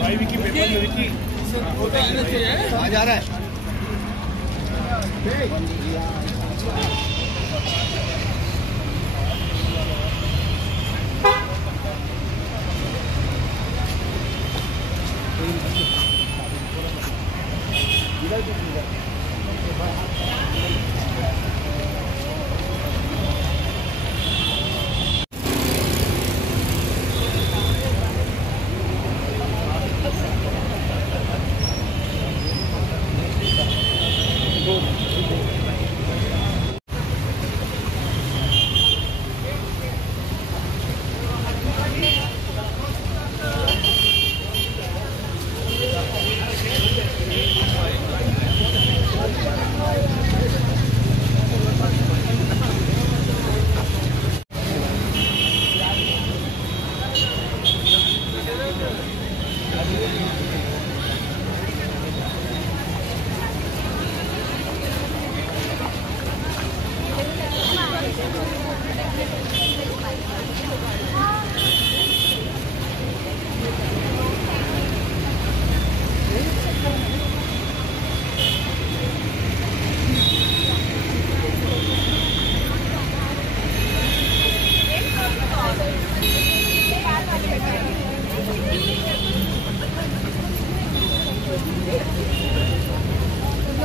भाई विकी पेपर में विकी आ जा रहा है।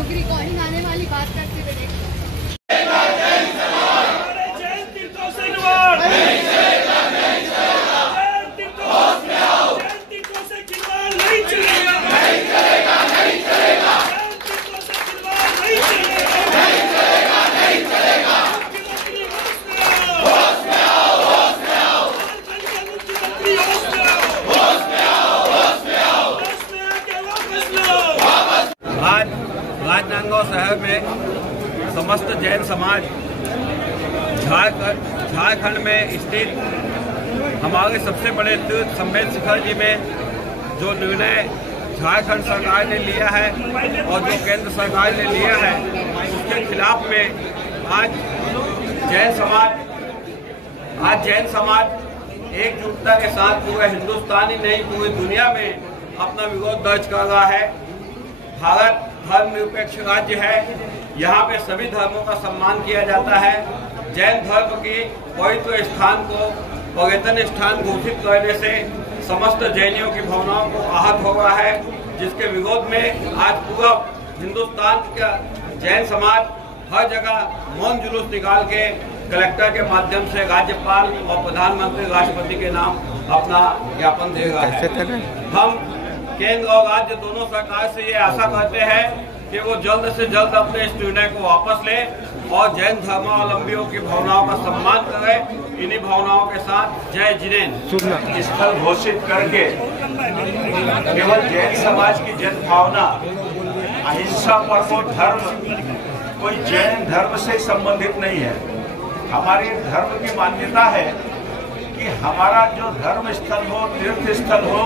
रिकॉर्डिंग आने वाली बात करते हुए राजनांदगांव शहर में समस्त जैन समाज झारखंड में स्थित हमारे सबसे बड़े तीर्थ सम्मेलन शिखर जी में जो निर्णय झारखंड सरकार ने लिया है और जो केंद्र सरकार ने लिया है उसके खिलाफ में आज जैन समाज एकजुटता के साथ पूरे हिंदुस्तान ही नहीं पूरी दुनिया में अपना विरोध दर्ज कर रहा है। भारत धर्मनिरपेक्ष राज्य है, यहाँ पे सभी धर्मों का सम्मान किया जाता है। जैन धर्म की पवित्र स्थान को पर्यटन स्थान घोषित करने से समस्त जैनियों की भावनाओं को आहत हो रहा है, जिसके विरोध में आज पूरा हिंदुस्तान का जैन समाज हर जगह मौन जुलूस निकाल के कलेक्टर के माध्यम से राज्यपाल और प्रधानमंत्री राष्ट्रपति के नाम अपना ज्ञापन दे रहा है। हम केंद्र और राज्य दोनों सरकार से ये आशा करते हैं कि वो जल्द से जल्द अपने इस निर्णय को वापस ले और जैन धर्मावलंबियों की भावनाओं का सम्मान करें। इन्हीं भावनाओं के साथ जय जिनेन्द्र स्थल घोषित करके केवल जैन समाज की जन भावना अहिंसा परमो धर्म कोई जैन धर्म से संबंधित नहीं है। हमारे धर्म की मान्यता है कि हमारा जो धर्म स्थल हो तीर्थ स्थल हो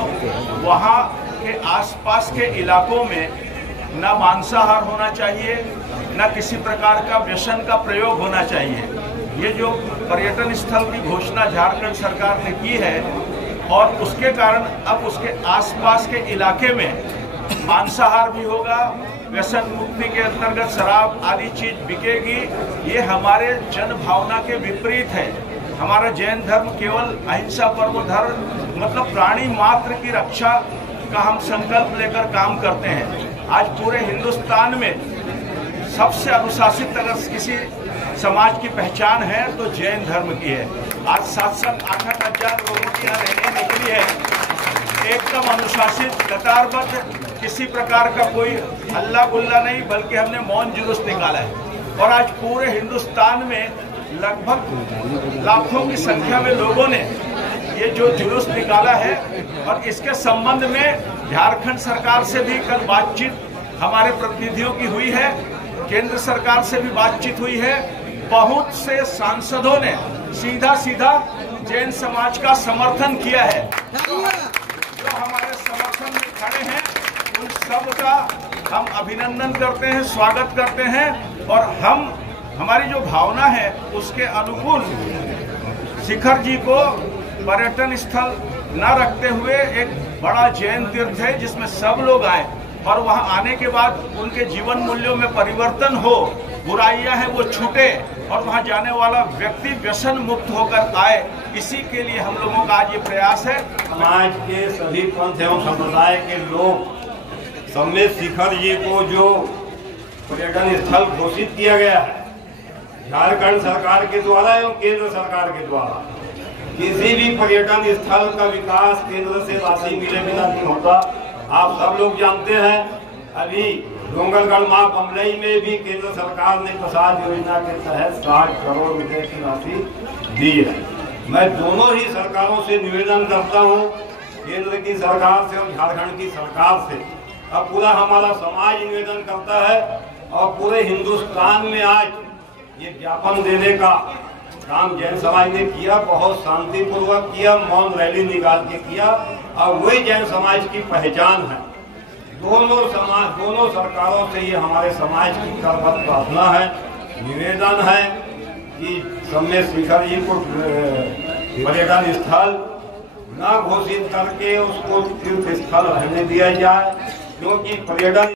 वहाँ के आसपास के इलाकों में न मांसाहार होना चाहिए, न किसी प्रकार का व्यसन का प्रयोग होना चाहिए। ये जो पर्यटन स्थल की घोषणा झारखंड सरकार ने की है और उसके कारण अब उसके आसपास के इलाके में मांसाहार भी होगा, व्यसन मुक्ति के अंतर्गत शराब आदि चीज बिकेगी, ये हमारे जन भावना के विपरीत है। हमारा जैन धर्म केवल अहिंसा परमो धर्म मतलब प्राणी मात्र की रक्षा का हम संकल्प लेकर काम करते हैं। आज पूरे हिंदुस्तान में सबसे अनुशासित अगर किसी समाज की पहचान है तो जैन धर्म की है। आज 7-8 हजार लोगों की यहाँ रैली निकली है, एकदम अनुशासित, कतारबद्ध, किसी प्रकार का कोई हल्ला गुल्ला नहीं, बल्कि हमने मौन जुलूस निकाला है। और आज पूरे हिंदुस्तान में लगभग लाखों की संख्या में लोगों ने ये जो जुलूस निकाला है, और इसके संबंध में झारखंड सरकार से भी कल बातचीत हमारे प्रतिनिधियों की हुई है, केंद्र सरकार से भी बातचीत हुई है। बहुत से सांसदों ने सीधा सीधा जैन समाज का समर्थन किया है। जो हमारे समर्थन में खड़े हैं उन सब का हम अभिनंदन करते हैं, स्वागत करते हैं, और हमारी जो भावना है उसके अनुकूल शिखर जी को पर्यटन स्थल न रखते हुए एक बड़ा जैन तीर्थ है जिसमें सब लोग आए और वहां आने के बाद उनके जीवन मूल्यों में परिवर्तन हो, बुराइयां हैं वो छूटे और वहां जाने वाला व्यक्ति व्यसन मुक्त होकर आए। इसी के लिए हम लोगों का आज ये प्रयास है। समाज के सभी पंथ एवं संप्रदाय के लोग समेत शिखर जी को जो पर्यटन स्थल घोषित किया गया है झारखंड सरकार के द्वारा एवं केंद्र सरकार के द्वारा, किसी भी पर्यटन स्थल का विकास केंद्र से राशि मिले बिना नहीं होता। आप सब लोग जानते हैं, अभी डोंगरगढ़ मां बमलई में भी केंद्र सरकार ने प्रसाद योजना के तहत 60 करोड़ रुपए की राशि दी है। मैं दोनों ही सरकारों से निवेदन करता हूं, केंद्र की सरकार से और झारखंड की सरकार से। अब पूरा हमारा समाज निवेदन करता है और पूरे हिंदुस्तान में आज ये ज्ञापन देने का काम जैन समाज ने किया, बहुत शांतिपूर्वक किया, मौन रैली निकाल के किया, और वही जैन समाज की पहचान है। दोनों सरकारों से ये हमारे समाज की करबद्ध प्रार्थना है, निवेदन है कि सम्य शिखर जी को पर्यटन स्थल न घोषित करके उसको तीर्थ स्थल रहने दिया जाए, क्योंकि पर्यटन